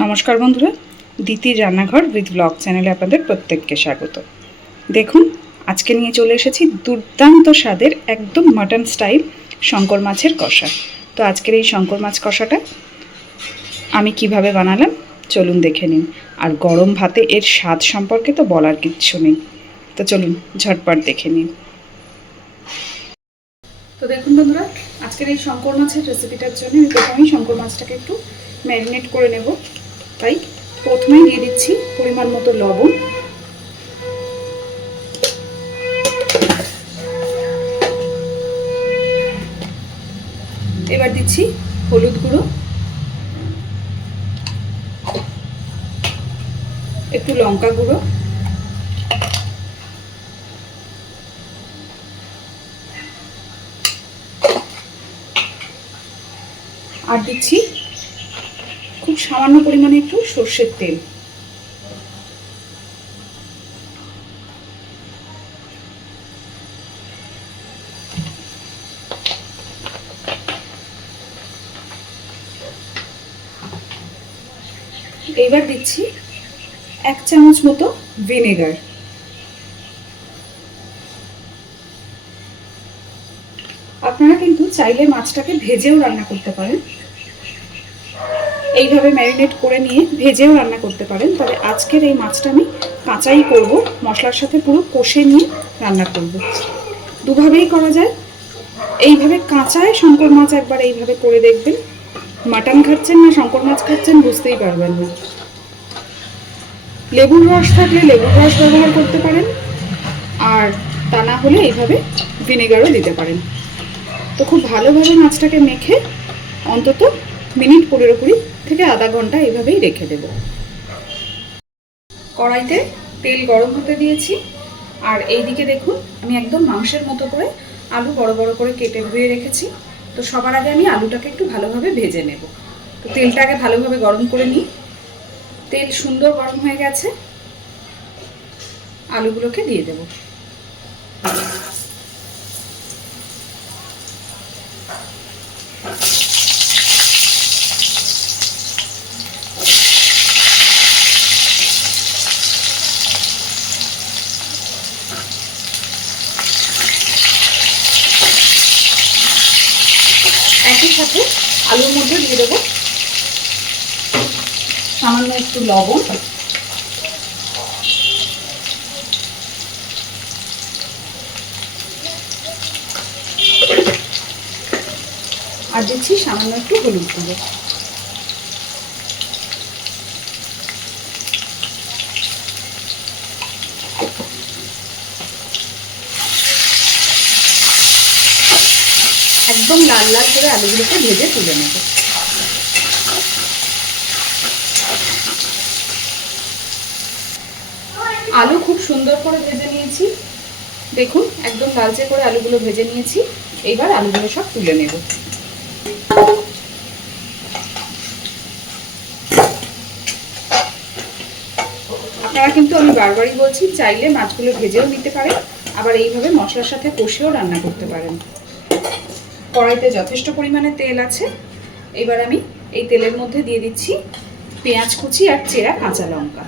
নমস্কার বন্ধুরা, দিতির রান্নাঘর উইথ ব্লগ চ্যানেলে আপনাদের প্রত্যেককে স্বাগত। দেখুন, আজকে নিয়ে চলে এসেছি দুর্দান্ত স্বাদের একদম মাটন স্টাইল শঙ্কর মাছের কষা। তো আজকের এই শঙ্কর মাছ কষাটা আমি কিভাবে বানালাম চলুন দেখে নিন। আর গরম ভাতে এর স্বাদ সম্পর্কে তো বলার কিচ্ছু নেই। তো চলুন ঝটপট দেখে নিন। তো দেখুন বন্ধুরা, আজকের এই শঙ্কর মাছের রেসিপিটার জন্য আমি প্রথমেই শঙ্কর মাছটাকে একটু ম্যারিনেট করে নেব। তাই প্রথমেই দিয়ে দিচ্ছি পরিমাণ মতো লবণ, এবার দিচ্ছি হলুদ গুঁড়ো, একটু লঙ্কা গুঁড়ো, আর দিচ্ছি খুব সামান্য পরিমাণে একটু সর্ষের তেল। এইবার দিচ্ছি 1 চামচ মতো ভিনেগার। আপনারা কিন্তু চাইলে মাছটাকে ভেজেও রান্না করতে পারেন, এইভাবে ম্যারিনেট করে নিয়ে ভেজেও রান্না করতে পারেন। তবে আজকের এই মাছটা আমি কাঁচাই করব, মশলার সাথে পুরো কষে নিয়ে রান্না করব। দুভাবেই করা যায়। এইভাবে কাঁচায় শঙ্কর মাছ একবার এইভাবে করে দেখবেন, মাটন খাচ্ছেন না শঙ্কর মাছ খাচ্ছেন বুঝতেই পারবেন না। লেবুর রস থাকলে লেবুর রস ব্যবহার করতে পারেন, আর তা না হলে এইভাবে ভিনেগারও দিতে পারেন। তো খুব ভালোভাবে মাছটাকে মেখে অন্তত মিনিট 15-20 থেকে আধা ঘন্টা এইভাবেই রেখে দেব। কড়াইতে তেল গরম হতে দিয়েছি, আর এইদিকে দেখুন আমি একদম মাংসের মতো করে আলু বড় বড় করে কেটে ধুয়ে রেখেছি। তো সবার আগে আমি আলুটাকে একটু ভালোভাবে ভেজে নেব। তো তেলটাকে ভালোভাবে গরম করে নিই। তেল সুন্দর গরম হয়ে গেছে, আলুগুলোকে দিয়ে দেব। একই সাথে আলুর মধ্যে দিয়ে দেবো সামান্য একটু লবণ, আর দিচ্ছি সামান্য একটু হলুদ গুঁড়ো। একদম লাল লাল করে আলুগুলোকে ভেজে তুলে নেব। আলু খুব সুন্দর করে ভেজে নিয়েছি, দেখুন একদম লালচে করে আলুগুলো ভেজে নিয়েছি। এইবার আলুগুলো সব তুলে নেব। আপনারা কিন্তু আমি বারবারই বলছি, চাইলে মাছগুলো ভেজেও নিতে পারেন, আবার এইভাবে মশলার সাথে কষেও রান্না করতে পারেন। কড়াইতে যথেষ্ট পরিমাণে তেল আছে। এবার আমি এই তেলের মধ্যে দিয়ে দিচ্ছি পেঁয়াজ কুচি আর চেরা কাঁচা লঙ্কা।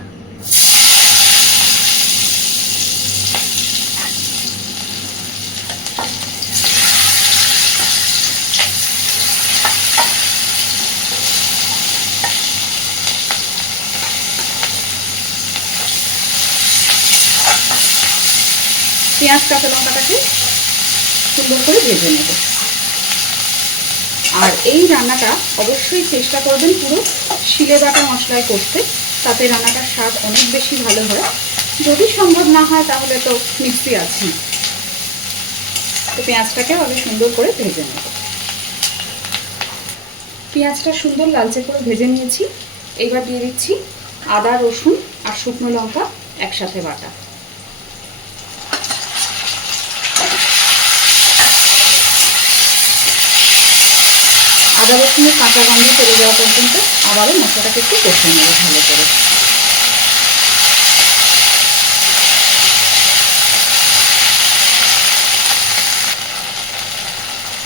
পেঁয়াজ কাঁচা লঙ্কাটাকে সুন্দর করে ভেজে নেব। আর এই রান্নাটা অবশ্যই চেষ্টা করবেন পুরো শিলে বাটা মশলায় করতে, তাতে রান্নাটার স্বাদ অনেক বেশি ভালো হয়। যদি সম্ভব না হয় তাহলে তো মিক্সি আছে। তো পেঁয়াজটাকে আগে সুন্দর করে ভেজে নেব। পেঁয়াজটা সুন্দর লালচে করে ভেজে নিয়েছি। এবার দিয়ে দিচ্ছি আদা, রসুন আর শুকনো লঙ্কা একসাথে বাটা। আদা রসুনের কাঁচা গন্ধ চলে যাওয়া পর্যন্ত আবারও মশলাটাকে একটু কষে নেব ভালো করে।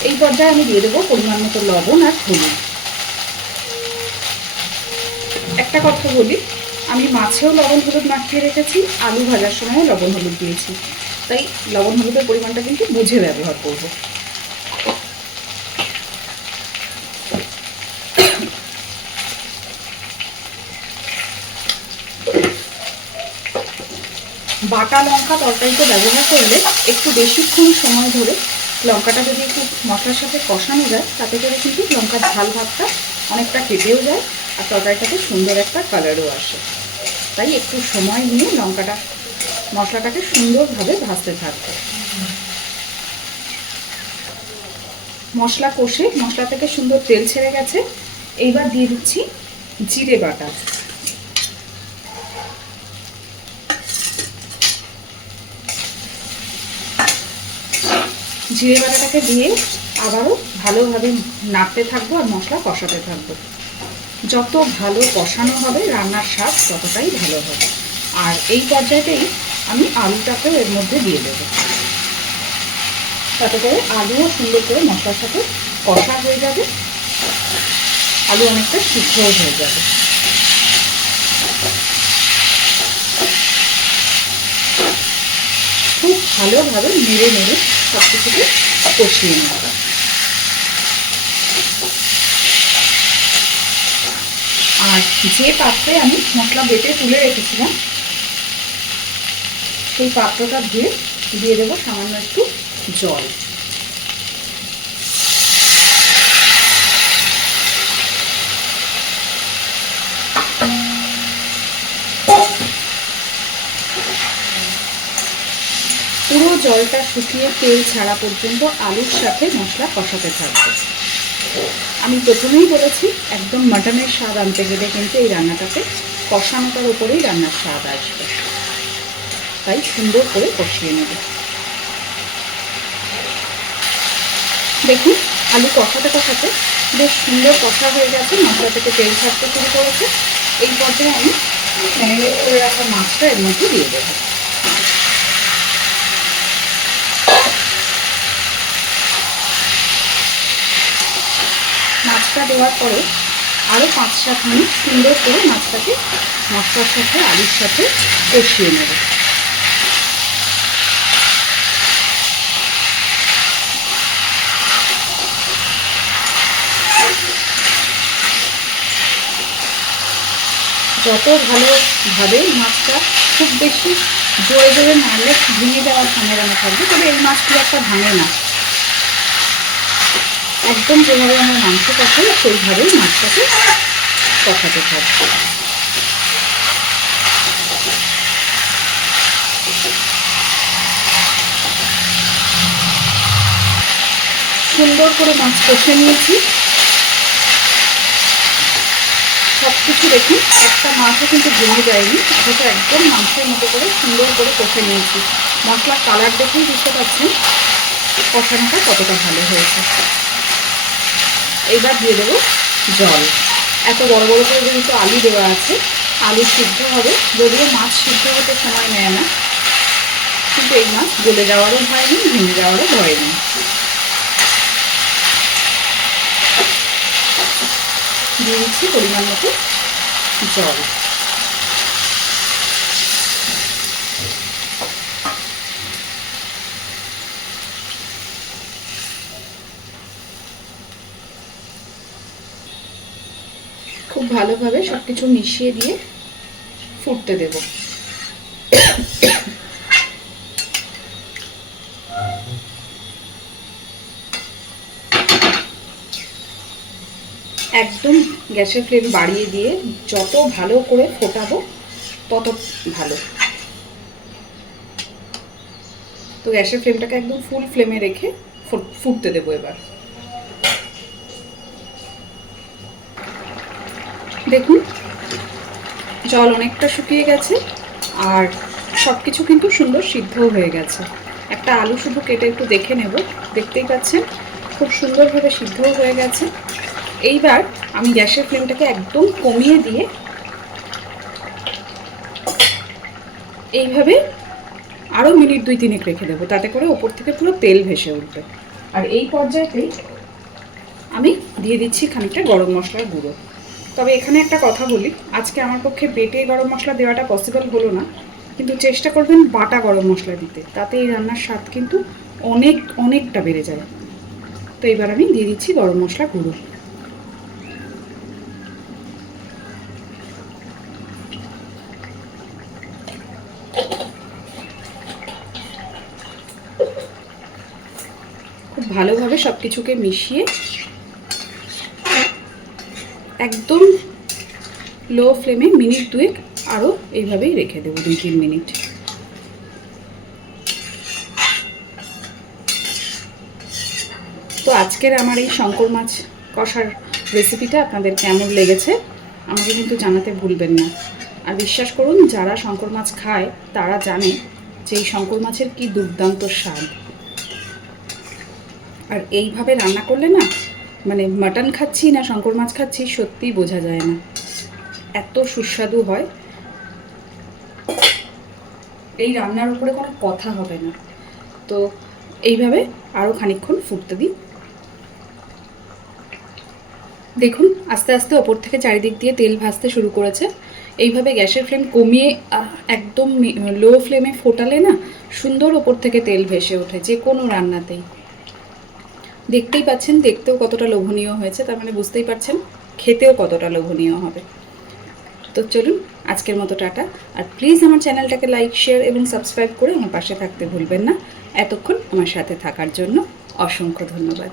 এই পর্যায়ে আমি দিয়ে দেবো পরিমাণ মতো লবণ আর হলুদ। একটা কথা বলি, আমি মাছেও লবণ হলুদ মাখিয়ে রেখেছি, আলু ভাজার সময়ও লবণ হলুদ দিয়েছি, তাই লবণ হলুদের পরিমাণটা কিন্তু বুঝে ব্যবহার করব। বাটা লঙ্কা তরকারিতে ব্যবহার করলে একটু বেশিক্ষণ সময় ধরে লঙ্কাটা যদি একটু মশলার সাথে কষানো যায়, তাতে করে কিন্তু লঙ্কার ঝাল ভাবটা অনেকটা কেটেও যায় আর তরকারিটাতে সুন্দর একটা কালারও আসে। তাই একটু সময় নিয়ে মশলাটাকে সুন্দরভাবে ভাজতে থাকবে। মশলা কষে মশলা থেকে সুন্দর তেল ছেড়ে গেছে। এইবার দিয়ে দিচ্ছি জিরে বাটা। জিরে বাটাটাকে দিয়ে আবারও ভালোভাবে নাড়তে থাকবো আর মশলা কষাতে থাকবো। যত ভালো কষানো হবে রান্নার স্বাদ ততটাই ভালো হবে। আর এই পর্যায়েতেই আমি আলুটাকেও এর মধ্যে দিয়ে দেবো, তাতে করে আলুও সুন্দর করে মশলার সাথে কষা হয়ে যাবে, আলু অনেকটা সিদ্ধও হয়ে যাবে। খুব ভালোভাবে নেড়ে নেড়ে সব কিছুকে কষিয়ে নেব। আর যে পাত্রে আমি মশলা বেটে তুলে রেখেছিলাম সেই পাত্রটা ধুয়ে দিয়ে দেবো সামান্য একটু জল। পুরো জলটা শুকিয়ে তেল ছাড়া পর্যন্ত আলুর সাথে মশলা কষাতে থাকবে। আমি প্রথমেই বলেছি, একদম মাটনের স্বাদ আনতে গেলে কিন্তু এই রান্নাটাতে কষানোটার উপরেই রান্নার স্বাদ আসবে। তাই সুন্দর করে কষিয়ে নেব। দেখুন আলু কষাতে কষাতে বেশ সুন্দর কষা হয়ে গেছে, মশলা থেকে তেল ছাড়তে শুরু করেছে। এই পর্যায়ে আমি ম্যারিনেট করে রাখা মাছটা এর মধ্যে দিয়ে দেবো। মাছটা দেওয়ার পরে আরও 5-7 মিনিট সুন্দর করে মাছটাকে মশলার সাথে আলুর সাথে কষিয়ে নেব। যত ভালোভাবে মাছটা, খুব বেশি জোরে জোরে নাড়লে ভেঙে যাওয়ার সম্ভাবনা থাকবে, তবে এই মাছ খুব একটা ভাঙে না। একদম যেভাবে আমার মাংস কষাই সেইভাবেই মাছটাকে কষাতে থাকবে। সুন্দর করে মাছ কষে নিয়েছি। সব কিছু দেখুন, একটা মাছও কিন্তু ভেঙে যায়নি, অথচ একদম মাংসের মতো করে সুন্দর করে কষে নিয়েছি। মশলার কালার দেখেই বুঝতে পারছেন কষানোটা কতটা ভালো হয়েছে। এইবার দিয়ে দেবো জল। এত বড় বড় করে যেহেতু আলু দেওয়া আছে, আলু সিদ্ধ হবে, যদিও মাছ সিদ্ধ হতে সময় নেয় না, কিন্তু এই মাছ গলে যাওয়ারও ভয় নেই, ভেঙে যাওয়ারও ভয় নেই। দিয়ে দিচ্ছি পরিমাণ মতো জল। খুব ভালোভাবে সব কিছু মিশিয়ে দিয়ে ফুটতে দেব। একদম গ্যাসের ফ্লেম বাড়িয়ে দিয়ে যত ভালো করে ফোটাবো তত ভালো। তো গ্যাসের ফ্লেমটাকে একদম ফুল ফ্লেমে রেখে ফুটতে দেবো। এবার দেখুন জল অনেকটা শুকিয়ে গেছে আর সব কিছু কিন্তু সুন্দর সিদ্ধও হয়ে গেছে। একটা আলু শুধু কেটে একটু দেখে নেব, দেখতেই পাচ্ছেন খুব সুন্দরভাবে সিদ্ধও হয়ে গেছে। এইবার আমি গ্যাসের ফ্লেমটাকে একদম কমিয়ে দিয়ে এইভাবে আরও মিনিট 2-3 রেখে দেবো, তাতে করে ওপর থেকে পুরো তেল ভেসে উঠবে। আর এই পর্যায়েতেই আমি দিয়ে দিচ্ছি খানিকটা গরম মশলার গুঁড়ো। তবে এখানে একটা কথা বলি, আজকে আমার পক্ষে বেটে গরম মশলা দেওয়াটা পসিবল হলো না, কিন্তু চেষ্টা করবেন বাটা গরম মশলা দিতে, তাতে এই রান্নার স্বাদ কিন্তু অনেকটা বেড়ে যায়। তো এবার আমি দিয়ে দিচ্ছি গরম মশলা গুঁড়ো। খুব ভালোভাবে সব কিছুকে মিশিয়ে একদম লো ফ্লেমে মিনিট 2 আরও এইভাবেই রেখে দেবো, 2-3 মিনিট। তো আজকের আমার এই শঙ্কর মাছ কষার রেসিপিটা আপনাদের কেমন লেগেছে আমাকে কিন্তু জানাতে ভুলবেন না। আর বিশ্বাস করুন, যারা শঙ্কর মাছ খায় তারা জানে যে এই শঙ্কর মাছের কি দুর্দান্ত স্বাদ। আর এইভাবে রান্না করলে না, মানে মাটন খাচ্ছি না শঙ্কর মাছ খাচ্ছি সত্যিই বোঝা যায় না, এত সুস্বাদু হয়। এই রান্নার উপরে কোনো কথা হবে না। তো এইভাবে আরও খানিকক্ষণ ফুটতে দিই। দেখুন আস্তে আস্তে ওপর থেকে চারিদিক দিয়ে তেল ভাসতে শুরু করেছে। এইভাবে গ্যাসের ফ্লেম কমিয়ে একদম লো ফ্লেমে ফোটালে না সুন্দর ওপর থেকে তেল ভেসে ওঠে যে কোনো রান্নাতেই। দেখতেই পাচ্ছেন দেখতেও কতটা লোভনীয় হয়েছে, তার মানে বুঝতেই পারছেন খেতেও কতটা লোভনীয় হবে। তো চলুন আজকের মতো টাটা। আর প্লিজ আমার চ্যানেলটাকে লাইক, শেয়ার এবং সাবস্ক্রাইব করে আমার পাশে থাকতে ভুলবেন না। এতক্ষণ আমার সাথে থাকার জন্য অসংখ্য ধন্যবাদ।